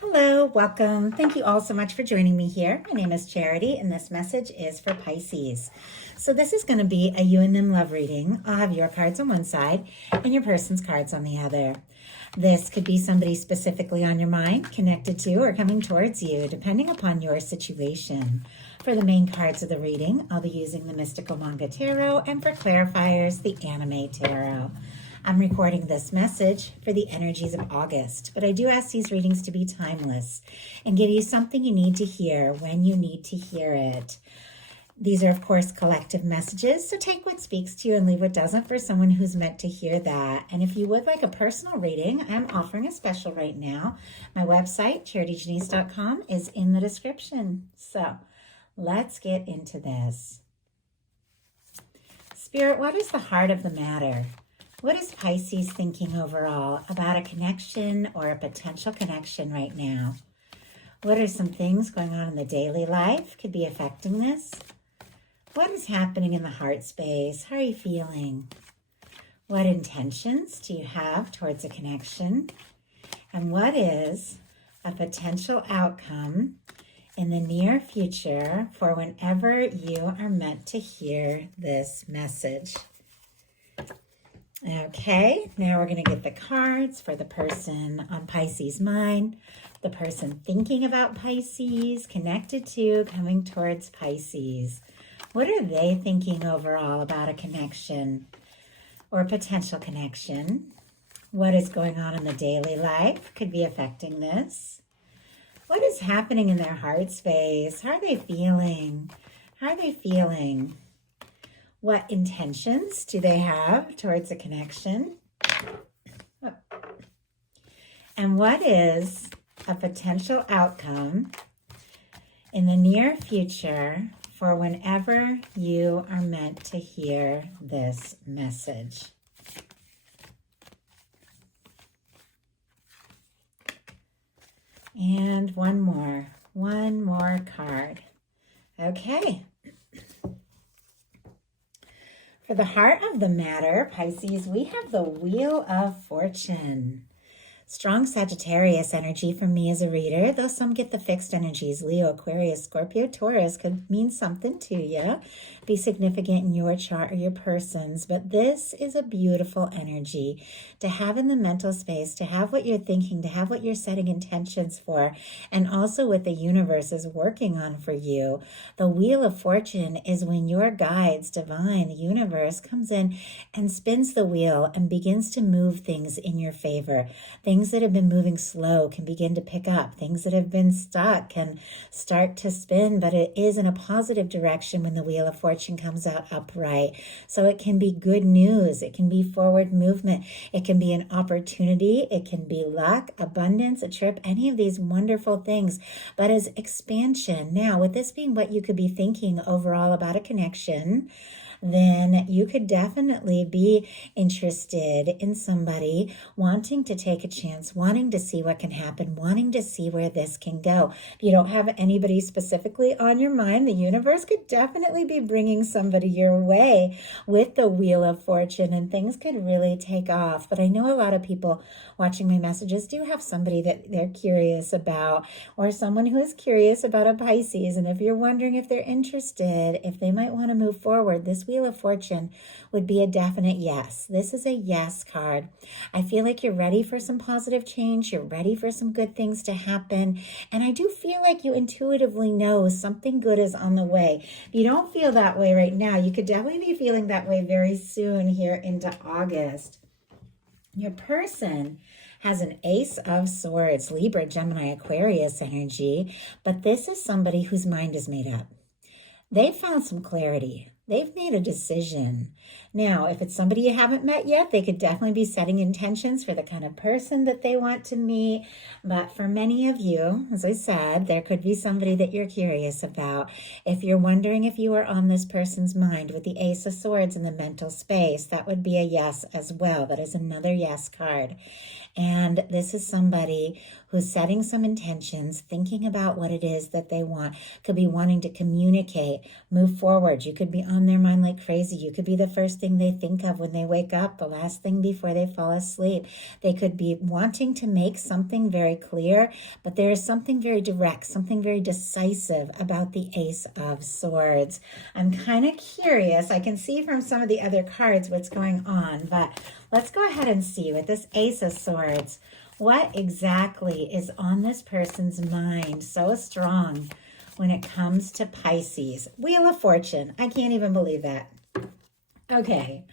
Hello, welcome. Thank you all so much for joining me here. My name is Charity, and this message is for Pisces. So this is going to be a you and them love reading. I'll have your cards on one side and your person's cards on the other. This could be somebody specifically on your mind, connected to, or coming towards you, depending upon your situation. For the main cards of the reading, I'll be using the Mystical Manga Tarot, and for clarifiers, the Anime Tarot. I'm recording this message for the energies of August, but I do ask these readings to be timeless and give you something you need to hear when you need to hear it. These are, of course, collective messages, so take what speaks to you and leave what doesn't for someone who's meant to hear that. And if you would like a personal reading, I'm offering a special right now. My website, charityjanice.com, is in the description. So let's get into this. Spirit, what is the heart of the matter? What is Pisces thinking overall about a connection or a potential connection right now? What are some things going on in the daily life could be affecting this? What is happening in the heart space? How are you feeling? What intentions do you have towards a connection? And what is a potential outcome in the near future for whenever you are meant to hear this message? Okay, now we're going to get the cards for the person on Pisces' mind, the person thinking about Pisces, connected to, coming towards Pisces. What are they thinking overall about a connection or a potential connection? What is going on in the daily life could be affecting this? What is happening in their heart space? How are they feeling? How are they feeling? What intentions do they have towards a connection? And what is a potential outcome in the near future for whenever you are meant to hear this message? And one more card. Okay. For the heart of the matter, Pisces, we have the Wheel of Fortune. Strong Sagittarius energy from me as a reader, though some get the fixed energies. Leo, Aquarius, Scorpio, Taurus could mean something to you, be significant in your chart or your person's, but this is a beautiful energy to have in the mental space, to have what you're thinking, to have what you're setting intentions for, and also what the universe is working on for you. The Wheel of Fortune is when your guides, divine, the universe, comes in and spins the wheel and begins to move things in your favor. Things that have been moving slow can begin to pick up. Things that have been stuck can start to spin, but it is in a positive direction when the Wheel of Fortune comes out upright. So it can be good news. It can be forward movement. It can be an opportunity. It can be luck, abundance, a trip, any of these wonderful things, but as expansion. Now, with this being what you could be thinking overall about a connection, then you could definitely be interested in somebody wanting to take a chance, wanting to see what can happen, wanting to see where this can go. If you don't have anybody specifically on your mind, the universe could definitely be bringing somebody your way with the Wheel of Fortune, and things could really take off. But I know a lot of people watching my messages do have somebody that they're curious about, or someone who is curious about a Pisces. And if you're wondering if they're interested, if they might want to move forward, this Wheel of Fortune would be a definite yes. This is a yes card. I feel like you're ready for some positive change. You're ready for some good things to happen. And I do feel like you intuitively know something good is on the way. If you don't feel that way right now, you could definitely be feeling that way very soon here into August. Your person has an Ace of Swords, Libra, Gemini, Aquarius energy, but this is somebody whose mind is made up. They've found some clarity. They've made a decision. Now, if it's somebody you haven't met yet, they could definitely be setting intentions for the kind of person that they want to meet. But for many of you, as I said, there could be somebody that you're curious about. If you're wondering if you are on this person's mind with the Ace of Swords in the mental space, that would be a yes as well. That is another yes card. And this is somebody who's setting some intentions, thinking about what it is that they want, could be wanting to communicate, move forward. You could be on their mind like crazy. You could be the first thing they think of when they wake up, the last thing before they fall asleep. They could be wanting to make something very clear, but there is something very direct, something very decisive about the Ace of Swords. I'm kind of curious. I can see from some of the other cards what's going on, but let's go ahead and see with this Ace of Swords, what exactly is on this person's mind so strong when it comes to Pisces? Wheel of Fortune. I can't even believe that. Okay,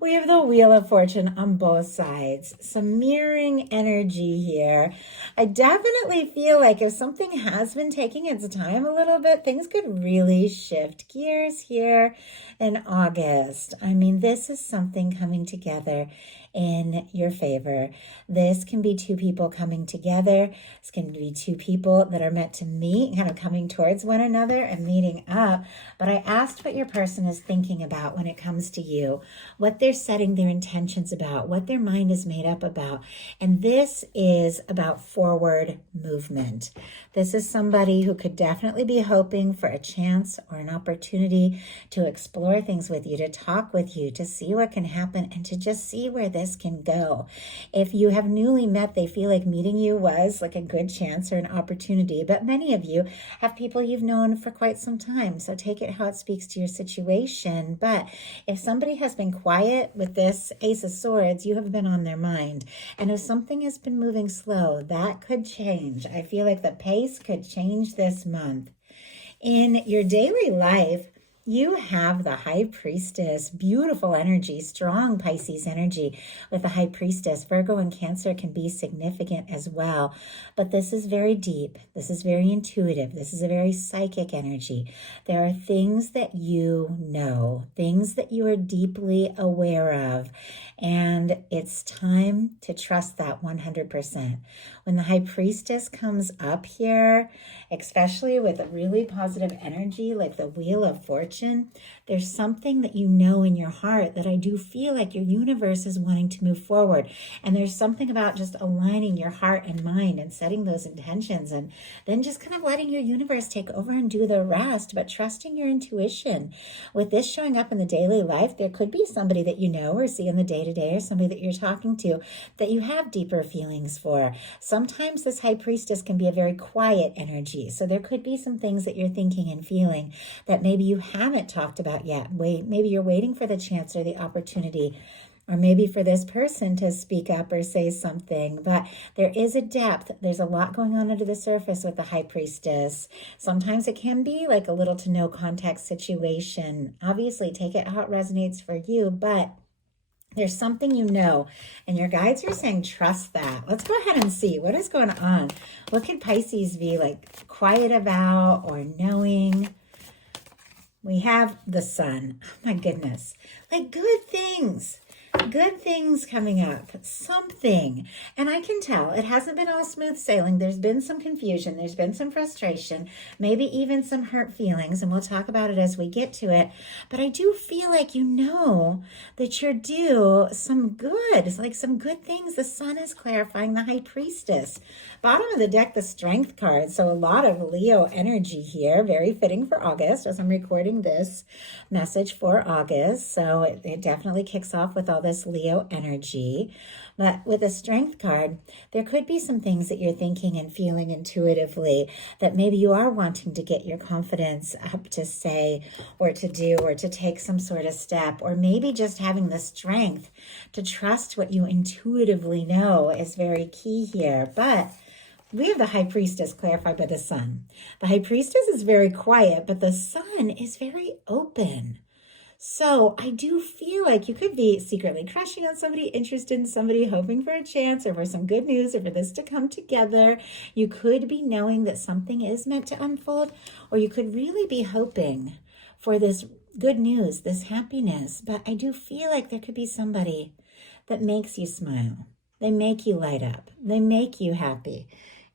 we have the Wheel of Fortune on both sides. Some mirroring energy here. I definitely feel like if something has been taking its time a little bit, things could really shift gears here in August. I mean, this is something coming together in your favor. This can be two people coming together. It's going to be two people that are meant to meet, kind of coming towards one another and meeting up. But I asked what your person is thinking about when it comes to you, what they're setting their intentions about, what their mind is made up about. And this is about forward movement. This is somebody who could definitely be hoping for a chance or an opportunity to explore things with you, to talk with you, to see what can happen, and to just see where this can go. If you have newly met, they feel like meeting you was like a good chance or an opportunity, but many of you have people you've known for quite some time, so take it how it speaks to your situation. But if somebody has been quiet with this Ace of Swords, you have been on their mind. And if something has been moving slow, that could change. I feel like the pace could change this month. In your daily life, you have the High Priestess, beautiful energy, strong Pisces energy with the High Priestess. Virgo and Cancer can be significant as well, but this is very deep. This is very intuitive. This is a very psychic energy. There are things that you know, things that you are deeply aware of, and it's time to trust that 100%. When the High Priestess comes up here, especially with a really positive energy like the Wheel of Fortune, there's something that you know in your heart that I do feel like your universe is wanting to move forward. And there's something about just aligning your heart and mind and setting those intentions and then just kind of letting your universe take over and do the rest, but trusting your intuition. With this showing up in the daily life, there could be somebody that you know or see in the day-to-day or somebody that you're talking to that you have deeper feelings for. Sometimes this High Priestess can be a very quiet energy. So there could be some things that you're thinking and feeling that maybe you haven't talked about yet. Maybe you're waiting for the chance or the opportunity, or maybe for this person to speak up or say something. But there is a depth. There's a lot going on under the surface with the High Priestess. Sometimes it can be like a little to no contact situation. Obviously, take it how it resonates for you, but there's something you know, and your guides are saying, trust that. Let's go ahead and see what is going on. What could Pisces be like quiet about or knowing? We have the Sun. Oh my goodness. Like good things coming up, something. And I can tell it hasn't been all smooth sailing. There's been some confusion. There's been some frustration, maybe even some hurt feelings. And we'll talk about it as we get to it. But I do feel like you know that you're due some good. It's like some good things. The Sun is clarifying the High Priestess. Bottom of the deck, the Strength card. So a lot of Leo energy here. Very fitting for August as I'm recording this message for August. So it definitely kicks off with all this Leo energy. But with a Strength card, there could be some things that you're thinking and feeling intuitively that maybe you are wanting to get your confidence up to say or to do or to take some sort of step, or maybe just having the strength to trust what you intuitively know is very key here. But we have the High Priestess clarified by the Sun. The High Priestess is very quiet, but the Sun is very open. So I do feel like you could be secretly crushing on somebody, interested in somebody, hoping for a chance or for some good news or for this to come together. You could be knowing that something is meant to unfold, or you could really be hoping for this good news, this happiness. But I do feel like there could be somebody that makes you smile. They make you light up. They make you happy.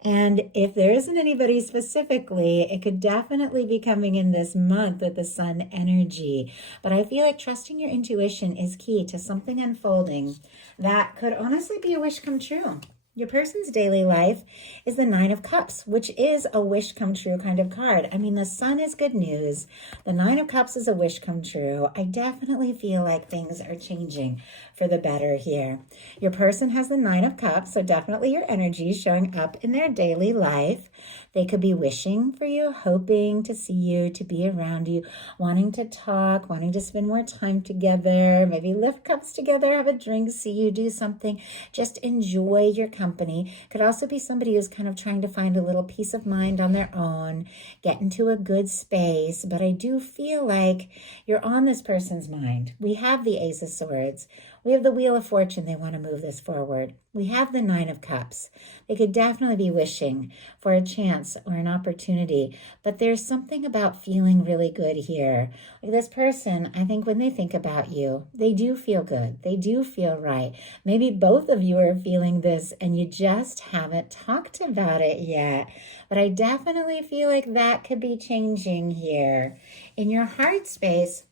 And if there isn't anybody specifically, it could definitely be coming in this month with the sun energy. But I feel like trusting your intuition is key to something unfolding that could honestly be a wish come true. Your person's daily life is the Nine of Cups, which is a wish come true kind of card. I mean, the sun is good news. The Nine of Cups is a wish come true. I definitely feel like things are changing for the better here. Your person has the Nine of Cups, so definitely your energy is showing up in their daily life. They could be wishing for you, hoping to see you, to be around you, wanting to talk, wanting to spend more time together, maybe lift cups together, have a drink, see you do something. Just enjoy your company. Could also be somebody who's kind of trying to find a little peace of mind on their own, get into a good space. But I do feel like you're on this person's mind. We have the Ace of Swords. We have the Wheel of Fortune. They want to move this forward. We have the Nine of Cups. They could definitely be wishing for a chance or an opportunity, but there's something about feeling really good here. Like this person, I think when they think about you, they do feel good. They do feel right. Maybe both of you are feeling this and you just haven't talked about it yet. But I definitely feel like that could be changing here. In your heart space,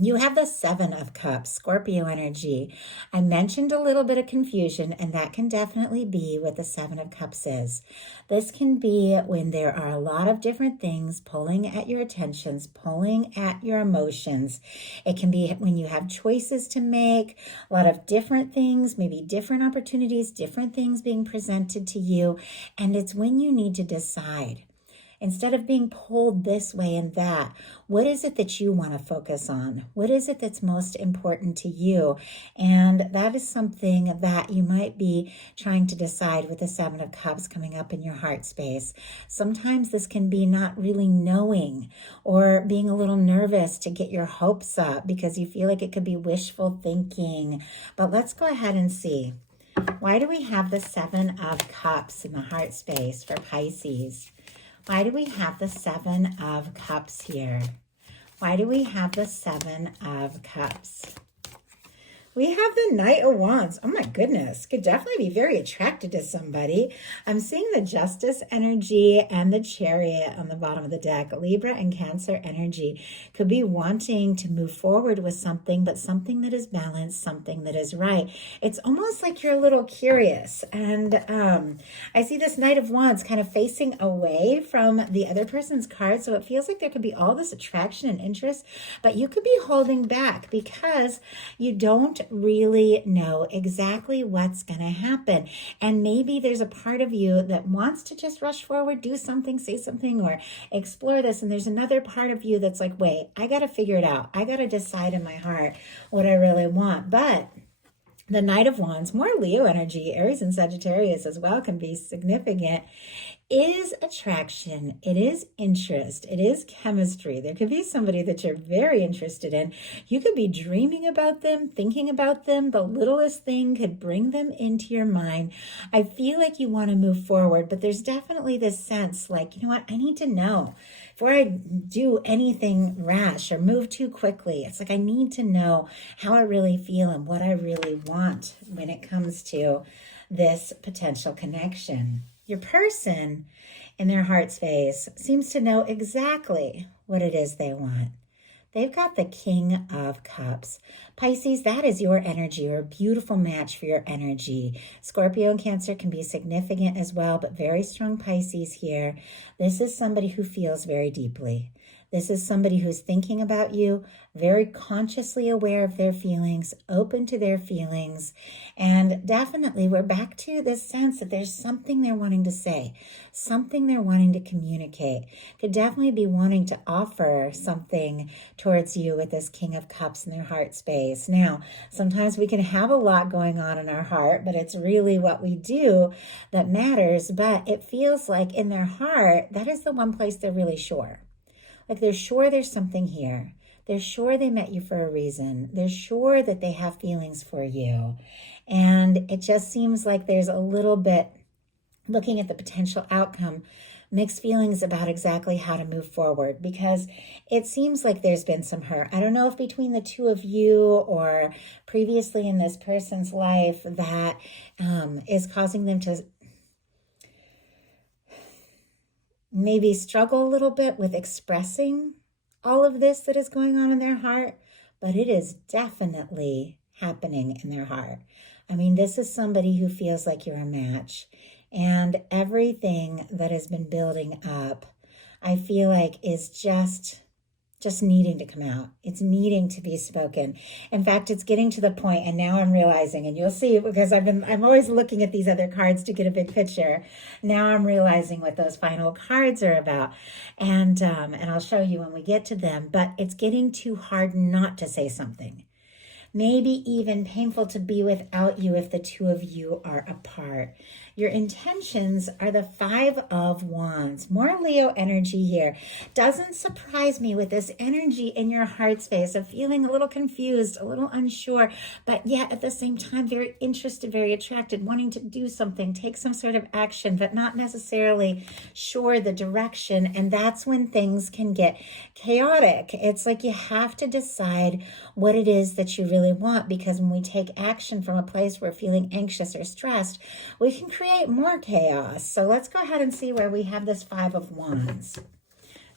you have the Seven of Cups, Scorpio energy. I mentioned a little bit of confusion, and that can definitely be what the Seven of Cups is. This can be when there are a lot of different things pulling at your attentions, pulling at your emotions. It can be when you have choices to make, a lot of different things, maybe different opportunities, different things being presented to you, and it's when you need to decide. Instead of being pulled this way and that, what is it that you want to focus on? What is it that's most important to you? And that is something that you might be trying to decide with the Seven of Cups coming up in your heart space. Sometimes this can be not really knowing or being a little nervous to get your hopes up because you feel like it could be wishful thinking. But let's go ahead and see. Why do we have the Seven of Cups in the heart space for Pisces? Why do we have the Seven of Cups here? Why do we have the Seven of Cups? We have the Knight of Wands. Oh my goodness, could definitely be very attracted to somebody. I'm seeing the Justice energy and the Chariot on the bottom of the deck. Libra and Cancer energy could be wanting to move forward with something, but something that is balanced, something that is right. It's almost like you're a little curious. And I see this Knight of Wands kind of facing away from the other person's card. So it feels like there could be all this attraction and interest, but you could be holding back because you don't really know exactly what's going to happen. And maybe there's a part of you that wants to just rush forward, do something, say something, or explore this. And there's another part of you that's like, wait, I got to figure it out. I got to decide in my heart what I really want. But the Knight of Wands, more Leo energy, Aries and Sagittarius as well, can be significant, is attraction, it is interest, it is chemistry. There could be somebody that you're very interested in. You could be dreaming about them, thinking about them. The littlest thing could bring them into your mind. I feel like you want to move forward, but there's definitely this sense like, you know what, I need to know before I do anything rash or move too quickly. It's like I need to know how I really feel and what I really want when it comes to this potential connection. Your person in their heart space seems to know exactly what it is they want. They've got the King of Cups. Pisces, that is your energy, or a beautiful match for your energy. Scorpio and Cancer can be significant as well, but very strong Pisces here. This is somebody who feels very deeply. This is somebody who's thinking about you, very consciously aware of their feelings, open to their feelings. And definitely we're back to this sense that there's something they're wanting to say, something they're wanting to communicate. Could definitely be wanting to offer something towards you with this King of Cups in their heart space. Now, sometimes we can have a lot going on in our heart, but it's really what we do that matters. But it feels like in their heart, that is the one place they're really sure. Like they're sure there's something here. They're sure they met you for a reason. They're sure that they have feelings for you. And it just seems like there's a little bit, looking at the potential outcome, mixed feelings about exactly how to move forward, because it seems like there's been some hurt. I don't know if between the two of you or previously in this person's life that is causing them to maybe struggle a little bit with expressing all of this that is going on in their heart, but it is definitely happening in their heart. I mean, this is somebody who feels like you're a match, and everything that has been building up, I feel like is just needing to come out. It's needing to be spoken. In fact, it's getting to the point, and now I'm realizing, and you'll see because I'm always looking at these other cards to get a big picture. Now I'm realizing what those final cards are about. And I'll show you when we get to them, but it's getting too hard not to say something. Maybe even painful to be without you if the two of you are apart. Your intentions are the Five of Wands. More Leo energy here. Doesn't surprise me with this energy in your heart space of feeling a little confused, a little unsure, but yet at the same time very interested, very attracted, wanting to do something, take some sort of action, but not necessarily sure the direction. And that's when things can get chaotic. It's like you have to decide what it is that you really want, because when we take action from a place where we're feeling anxious or stressed, we can create more chaos. So let's go ahead and see where we have this Five of Wands.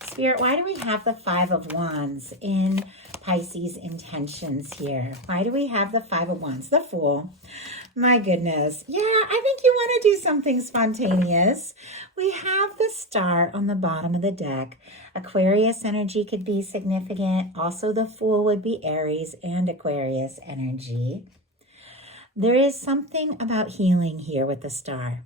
Spirit, why do we have the Five of Wands in Pisces intentions here? Why do we have the Five of Wands? The Fool. My goodness. Yeah, I think you want to do something spontaneous. We have the Star on the bottom of the deck. Aquarius energy could be significant. Also, the Fool would be Aries and Aquarius energy. There is something about healing here with the Star.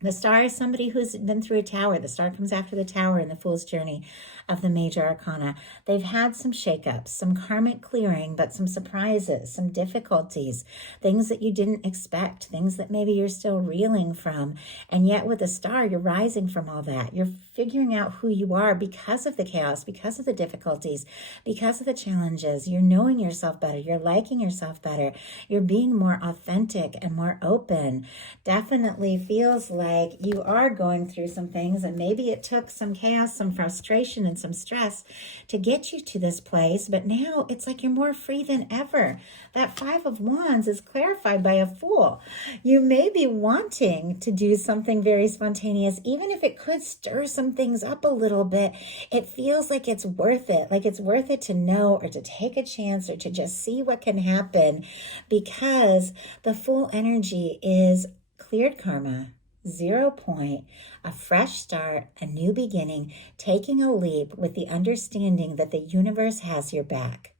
The Star is somebody who's been through a tower. The Star comes after the tower in the Fool's journey of the major arcana. They've had some shakeups, some karmic clearing, but some surprises, some difficulties, things that you didn't expect, things that maybe you're still reeling from. And yet with the Star, you're rising from all that. You're figuring out who you are because of the chaos, because of the difficulties, because of the challenges. You're knowing yourself better. You're liking yourself better. You're being more authentic and more open. Definitely feels like you are going through some things, and maybe it took some chaos, some frustration, and some stress to get you to this place, but now it's like you're more free than ever. That Five of Wands is clarified by a Fool. You may be wanting to do something very spontaneous, even if it could stir some things up a little bit. It feels like it's worth it to know, or to take a chance, or to just see what can happen, because the Fool energy is cleared karma, 0 point, a fresh start, a new beginning, taking a leap with the understanding that the universe has your back.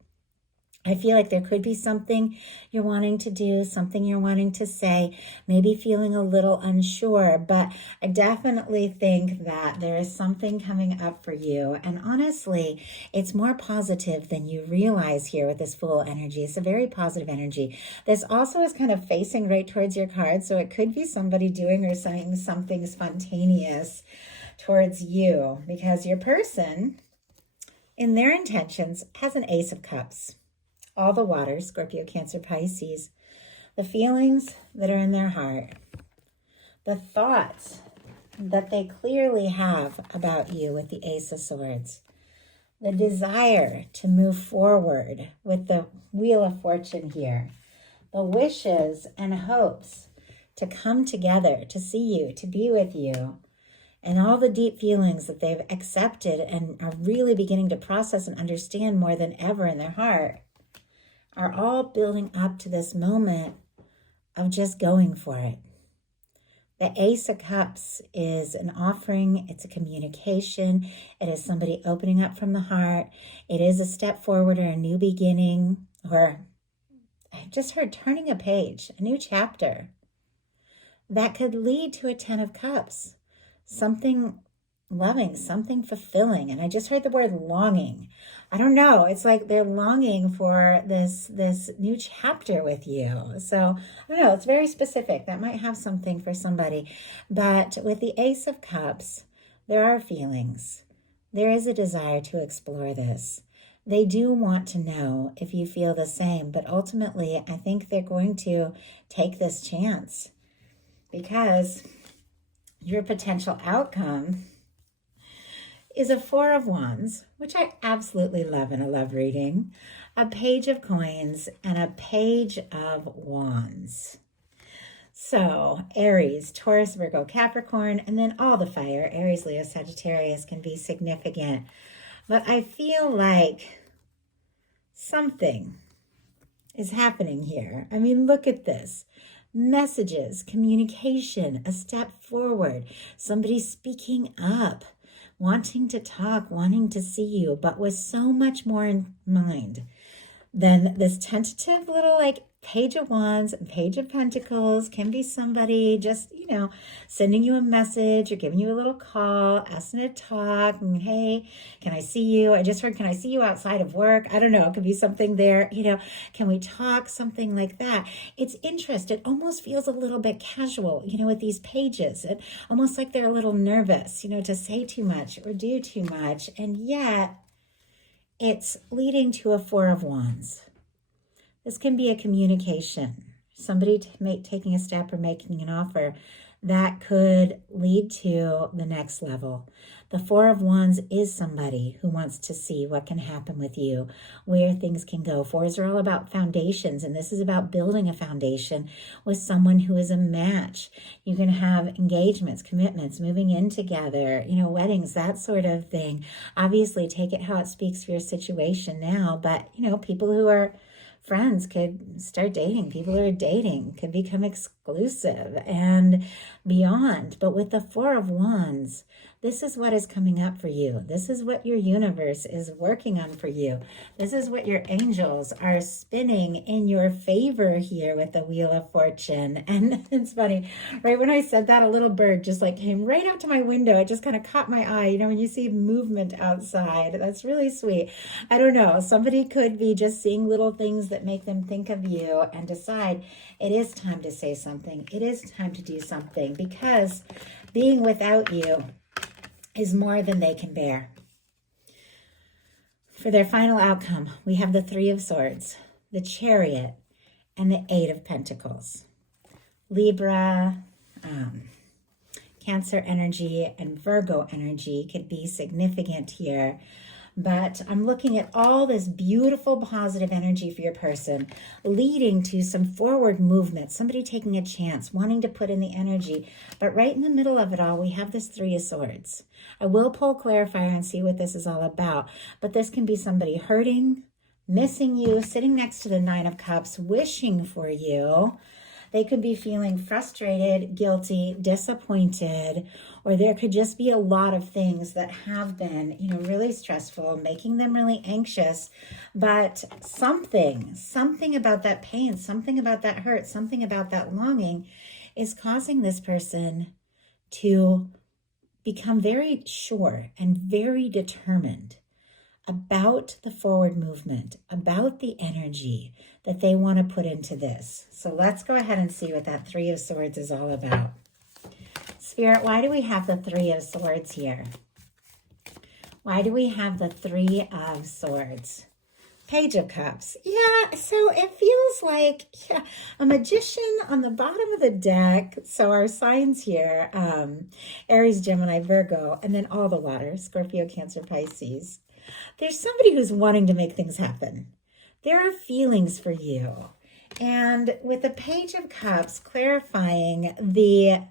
I feel like there could be something you're wanting to do, something you're wanting to say, maybe feeling a little unsure, but I definitely think that there is something coming up for you. And honestly, it's more positive than you realize here with this Fool energy. It's a very positive energy. This also is kind of facing right towards your card, so it could be somebody doing or saying something spontaneous towards you, because your person, in their intentions, has an Ace of Cups. All the waters, Scorpio, Cancer, Pisces, the feelings that are in their heart, the thoughts that they clearly have about you with the Ace of Swords, the desire to move forward with the Wheel of Fortune here, the wishes and hopes to come together, to see you, to be with you, and all the deep feelings that they've accepted and are really beginning to process and understand more than ever in their heart, are all building up to this moment of just going for it. The Ace of Cups is an offering. It's a communication. It is somebody opening up from the heart. It is a step forward or a new beginning, or I just heard turning a page, a new chapter that could lead to a 10 of Cups, something loving, something fulfilling. And I just heard the word longing. I don't know. It's like they're longing for this new chapter with you. So I don't know. It's very specific. That might have something for somebody. But with the Ace of Cups, there are feelings. There is a desire to explore this. They do want to know if you feel the same. But ultimately, I think they're going to take this chance, because your potential outcome is a Four of Wands, which I absolutely love in a love reading, a Page of Coins, and a Page of Wands. So Aries, Taurus, Virgo, Capricorn, and then all the fire. Aries, Leo, Sagittarius can be significant. But I feel like something is happening here. I mean, look at this. Messages, communication, a step forward, somebody speaking up, wanting to talk, wanting to see you, but with so much more in mind than this tentative little like Page of Wands and Page of Pentacles. Can be somebody just, sending you a message or giving you a little call, asking to talk, and hey, can I see you? I just heard, can I see you outside of work? I don't know. It could be something there, can we talk? Something like that. It's interest. It almost feels a little bit casual, with these pages. It almost like they're a little nervous, to say too much or do too much. And yet it's leading to a Four of Wands. This can be a communication, somebody taking a step or making an offer that could lead to the next level. The Four of Wands is somebody who wants to see what can happen with you, where things can go. Fours are all about foundations, and this is about building a foundation with someone who is a match. You can have engagements, commitments, moving in together, weddings, that sort of thing. Obviously, take it how it speaks for your situation now, but, people who are friends could start dating. People who are dating could become exclusive and beyond. But with the Four of Wands, this is what is coming up for you. This is what your universe is working on for you. This is what your angels are spinning in your favor here with the Wheel of Fortune. And it's funny, right when I said that, a little bird just like came right out to my window. It just kind of caught my eye. When you see movement outside, that's really sweet. I don't know. Somebody could be just seeing little things that make them think of you and decide it is time to say something. It is time to do something, because being without you is more than they can bear. For their final outcome, we have the Three of Swords, the Chariot, and the Eight of Pentacles. Libra, Cancer energy, and Virgo energy could be significant here. But I'm looking at all this beautiful positive energy for your person, leading to some forward movement, somebody taking a chance, wanting to put in the energy. But right in the middle of it all, we have this Three of Swords. I will pull clarifier and see what this is all about. But this can be somebody hurting, missing you, sitting next to the Nine of Cups, wishing for you. They could be feeling frustrated, guilty, disappointed, or there could just be a lot of things that have been, really stressful, making them really anxious. But something about that pain, something about that hurt, something about that longing is causing this person to become very sure and very determined about the forward movement, about the energy that they want to put into this. So let's go ahead and see what that Three of Swords is all about. Spirit, why do we have the Three of Swords here? Why do we have the Three of Swords? Page of Cups. Yeah, so it feels like a magician on the bottom of the deck. So our signs here, Aries, Gemini, Virgo, and then all the water, Scorpio, Cancer, Pisces. There's somebody who's wanting to make things happen. There are feelings for you. And with the Page of Cups clarifying the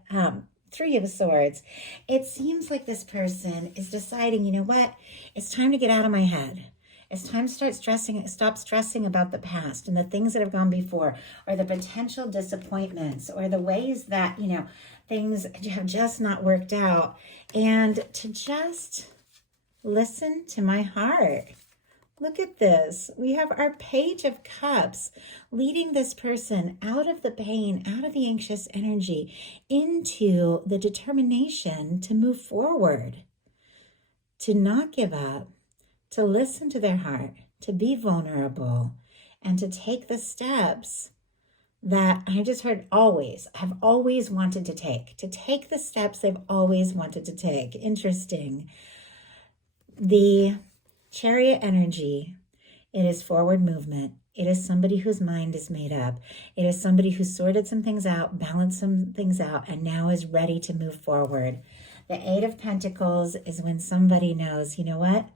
Three of Swords, it seems like this person is deciding, what? It's time to get out of my head. It's time to stop stressing about the past and the things that have gone before, or the potential disappointments, or the ways that, things have just not worked out, and to just listen to my heart. Look at this. We have our Page of Cups leading this person out of the pain, out of the anxious energy, into the determination to move forward, to not give up, to listen to their heart, to be vulnerable, and to take the steps that I just heard have always wanted to take the steps they've always wanted to take. Interesting. The Chariot energy, it is forward movement. It is somebody whose mind is made up. It is somebody who sorted some things out, balanced some things out, and now is ready to move forward. The Eight of Pentacles is when somebody knows, what?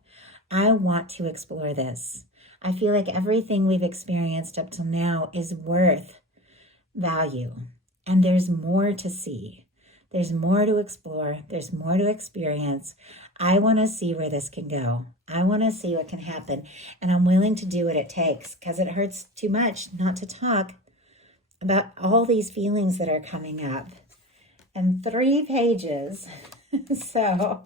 I want to explore this. I feel like everything we've experienced up till now is worth value. And there's more to see. There's more to explore. There's more to experience. I want to see where this can go. I want to see what can happen. And I'm willing to do what it takes because it hurts too much not to talk about all these feelings that are coming up. And 3 pages. So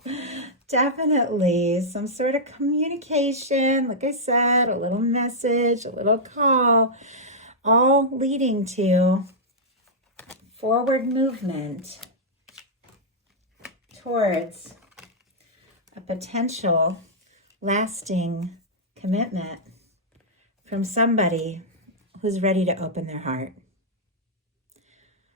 definitely some sort of communication. Like I said, a little message, a little call, all leading to forward movement towards a potential lasting commitment from somebody who's ready to open their heart.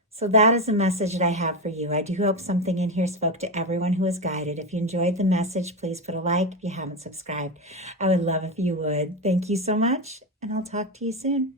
So that is a message that I have for you. I do hope something in here spoke to everyone who was guided. If you enjoyed the message, please put a like. If you haven't subscribed, I would love if you would. Thank you so much, and I'll talk to you soon.